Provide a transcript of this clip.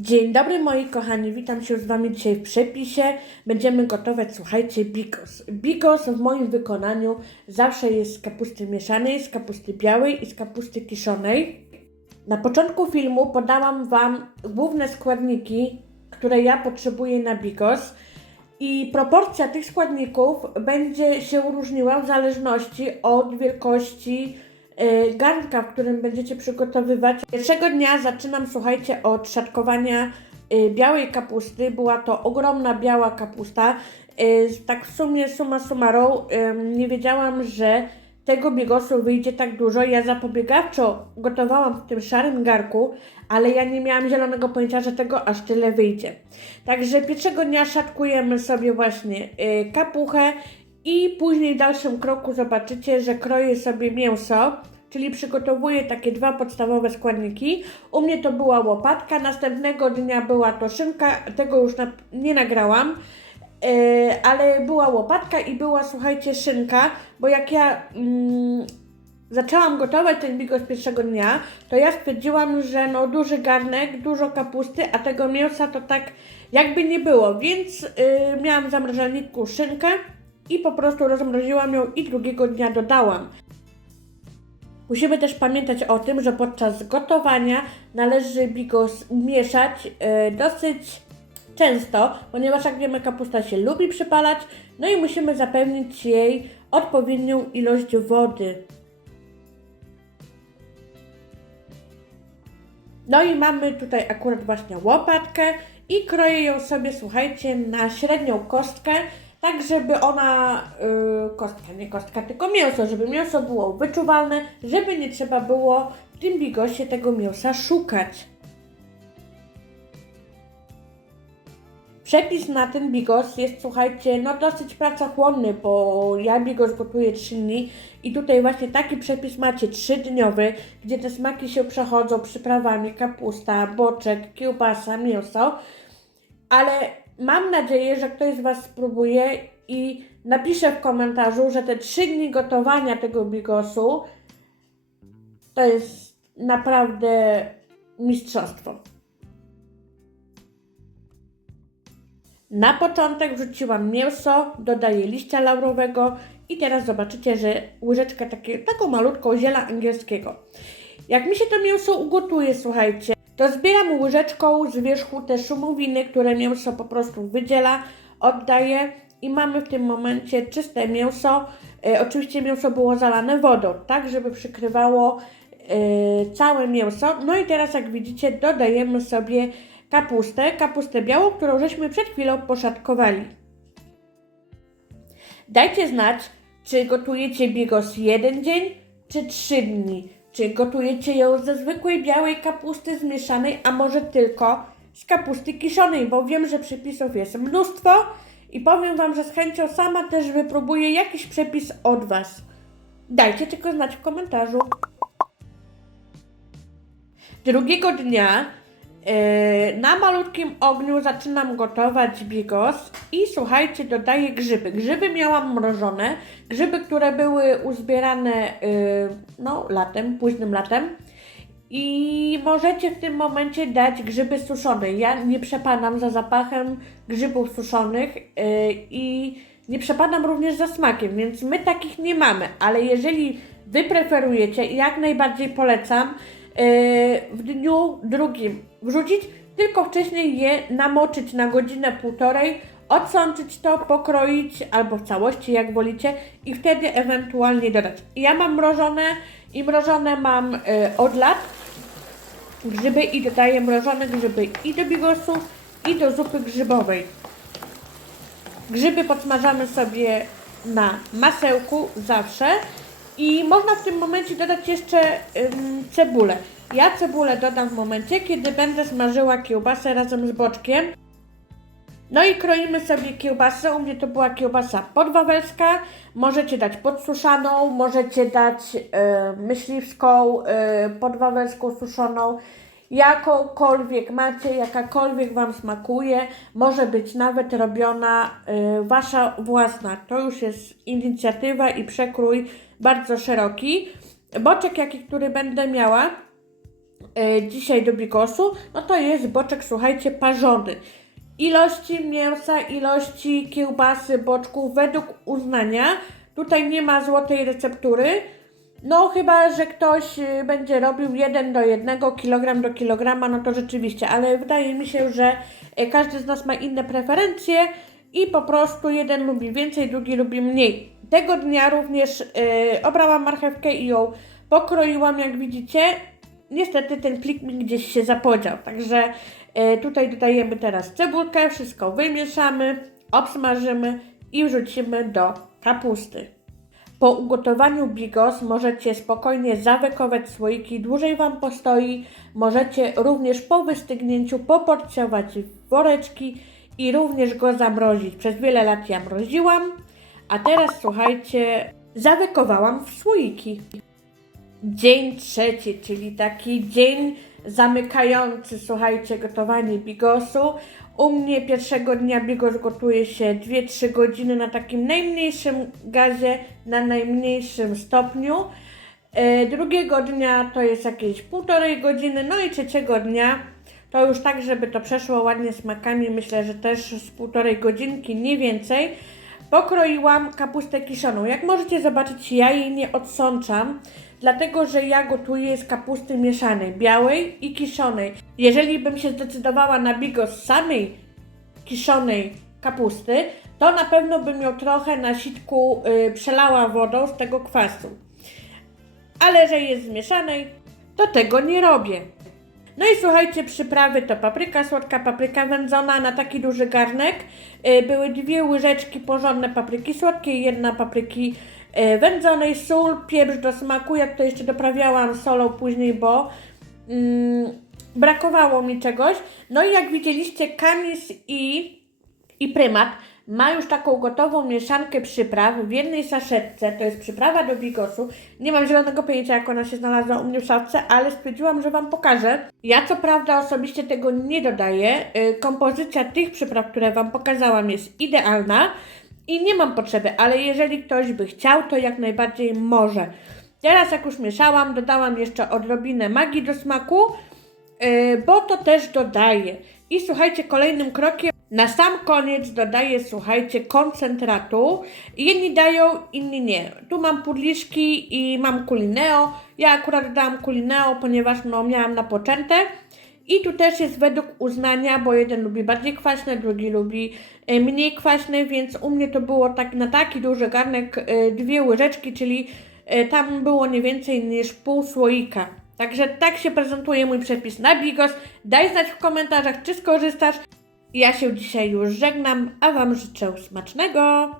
Dzień dobry moi kochani, witam się z Wami dzisiaj w przepisie. Będziemy gotować, słuchajcie, bigos. Bigos w moim wykonaniu zawsze jest z kapusty mieszanej, z kapusty białej i z kapusty kiszonej. Na początku filmu podałam Wam główne składniki, które ja potrzebuję na bigos. I proporcja tych składników będzie się różniła w zależności od wielkości garnka, w którym będziecie przygotowywać. Pierwszego dnia zaczynam, słuchajcie, od szatkowania e, białej kapusty. Była to ogromna biała kapusta. E, Tak w sumie, suma summarum, nie wiedziałam, że tego bigosu wyjdzie tak dużo. Ja zapobiegawczo gotowałam w tym szarym garku, ale ja nie miałam zielonego pojęcia, że tego aż tyle wyjdzie. Także pierwszego dnia szatkujemy sobie właśnie y, kapuchę i później w dalszym kroku zobaczycie, że kroję sobie mięso, czyli przygotowuję takie dwa podstawowe składniki. U mnie to była łopatka, następnego dnia była to szynka, tego już na, nie nagrałam. Yy, ale była łopatka i była, słuchajcie, szynka, bo jak ja mm, zaczęłam gotować ten bigos pierwszego dnia, to ja stwierdziłam, że no duży garnek, dużo kapusty, a tego mięsa to tak jakby nie było, więc yy, miałam w zamrażalniku szynkę i po prostu rozmroziłam ją i drugiego dnia dodałam. Musimy też pamiętać o tym, że podczas gotowania należy bigos mieszać yy, dosyć często, ponieważ jak wiemy kapusta się lubi przypalać, no i musimy zapewnić jej odpowiednią ilość wody. No i mamy tutaj akurat właśnie łopatkę i kroję ją sobie, słuchajcie, na średnią kostkę, tak żeby ona, yy, kostka, nie kostka, tylko mięso, żeby mięso było wyczuwalne, żeby nie trzeba było w tym bigosie tego mięsa szukać. Przepis na ten bigos jest, słuchajcie, no dosyć pracochłonny, bo ja bigos gotuję 3 dni i tutaj właśnie taki przepis macie 3-dniowy, gdzie te smaki się przechodzą przyprawami, kapusta, boczek, kiełbasa, mięso, ale mam nadzieję, że ktoś z Was spróbuje i napisze w komentarzu, że te 3 dni gotowania tego bigosu to jest naprawdę mistrzostwo. Na początek wrzuciłam mięso, dodaję liścia laurowego i teraz zobaczycie, że łyżeczkę takie, taką malutką ziela angielskiego. Jak mi się to mięso ugotuje, słuchajcie, to zbieram łyżeczką z wierzchu te szumowiny, które mięso po prostu wydziela, oddaję i mamy w tym momencie czyste mięso. E, oczywiście mięso było zalane wodą, tak żeby przykrywało e, całe mięso. No i teraz jak widzicie dodajemy sobie kapustę, kapustę białą, którą żeśmy przed chwilą poszatkowali. Dajcie znać, czy gotujecie bigos jeden dzień, czy trzy dni. Czy gotujecie ją ze zwykłej białej kapusty zmieszanej, a może tylko z kapusty kiszonej, bo wiem, że przepisów jest mnóstwo i powiem Wam, że z chęcią sama też wypróbuję jakiś przepis od Was. Dajcie tylko znać w komentarzu. Drugiego dnia Na malutkim ogniu zaczynam gotować bigos i słuchajcie, dodaję grzyby. Grzyby miałam mrożone, grzyby, które były uzbierane yy, no, latem, późnym latem. I możecie w tym momencie dać grzyby suszone. Ja nie przepadam za zapachem grzybów suszonych yy, i nie przepadam również za smakiem, więc my takich nie mamy. Ale jeżeli Wy preferujecie, jak najbardziej polecam, yy, w dniu drugim wrzucić, tylko wcześniej je namoczyć na godzinę, półtorej, odsączyć to, pokroić albo w całości, jak wolicie, i wtedy ewentualnie dodać. Ja mam mrożone i mrożone mam yy, od lat grzyby i dodaję mrożone grzyby i do bigosu, i do zupy grzybowej. Grzyby podsmażamy sobie na masełku zawsze i można w tym momencie dodać jeszcze ym, cebulę. Ja cebulę dodam w momencie, kiedy będę smażyła kiełbasę razem z boczkiem. No i kroimy sobie kiełbasę. U mnie to była kiełbasa podwawelska. Możecie dać podsuszaną, możecie dać y, myśliwską, y, podwawelską suszoną. Jakąkolwiek macie, jakakolwiek Wam smakuje, może być nawet robiona y, Wasza własna. To już jest inicjatywa i przekrój bardzo szeroki. Boczek, jaki który będę miała, e, dzisiaj do bigosu, no to jest boczek, słuchajcie, parzony. Ilości mięsa, ilości kiełbasy, boczków według uznania. Tutaj nie ma złotej receptury. No chyba, że ktoś y, będzie robił 1 do 1, kilogram do kilograma, no to rzeczywiście, ale wydaje mi się, że e, każdy z nas ma inne preferencje i po prostu jeden lubi więcej, drugi lubi mniej. Tego dnia również e, obrałam marchewkę i ją pokroiłam, jak widzicie. Niestety ten plik mi gdzieś się zapodział, także e, tutaj dodajemy teraz cebulkę, wszystko wymieszamy, obsmażymy i wrzucimy do kapusty. Po ugotowaniu bigos możecie spokojnie zawekować słoiki, dłużej Wam postoi. Możecie również po wystygnięciu poporcjować woreczki i również go zamrozić. Przez wiele lat ja mroziłam, a teraz słuchajcie, zawekowałam w słoiki. Dzień trzeci, czyli taki dzień zamykający, słuchajcie, gotowanie bigosu. U mnie pierwszego dnia bigos gotuje się 2-3 godziny na takim najmniejszym gazie, na najmniejszym stopniu. E, drugiego dnia to jest jakieś półtorej godziny, no i trzeciego dnia to już tak, żeby to przeszło ładnie smakami, myślę, że też z półtorej godzinki, nie więcej. Pokroiłam kapustę kiszoną. Jak możecie zobaczyć, ja jej nie odsączam, dlatego że ja gotuję z kapusty mieszanej, białej i kiszonej. Jeżeli bym się zdecydowała na bigos samej kiszonej kapusty, to na pewno bym ją trochę na sitku y, przelała wodą z tego kwasu. Ale że jest zmieszanej, to tego nie robię. No i słuchajcie, przyprawy to papryka słodka, papryka wędzona na taki duży garnek. Y, Były dwie łyżeczki porządne papryki słodkiej, jedna papryki wędzonej, sól, pieprz do smaku. Jak to jeszcze doprawiałam solą później, bo mm, brakowało mi czegoś. No i jak widzieliście, kamis i, i prymat ma już taką gotową mieszankę przypraw w jednej saszetce. To jest przyprawa do bigosu. Nie mam zielonego pojęcia, jak ona się znalazła u mnie w szafce, ale stwierdziłam, że Wam pokażę. Ja co prawda osobiście tego nie dodaję. Y, Kompozycja tych przypraw, które Wam pokazałam jest idealna i nie mam potrzeby, ale jeżeli ktoś by chciał, to jak najbardziej może. Teraz jak już mieszałam, dodałam jeszcze odrobinę magii do smaku, yy, bo to też dodaję. I słuchajcie, kolejnym krokiem na sam koniec dodaję, słuchajcie, koncentratu. Jedni dają, inni nie. Tu mam pudliszki i mam kulineo. Ja akurat dodałam kulineo, ponieważ no, miałam napoczęte. I tu też jest według uznania, bo jeden lubi bardziej kwaśne, drugi lubi e, mniej kwaśne, więc u mnie to było tak na taki duży garnek e, dwie łyżeczki, czyli e, tam było nie więcej niż pół słoika. Także tak się prezentuje mój przepis na bigos. Daj znać w komentarzach, czy skorzystasz. Ja się dzisiaj już żegnam, a Wam życzę smacznego.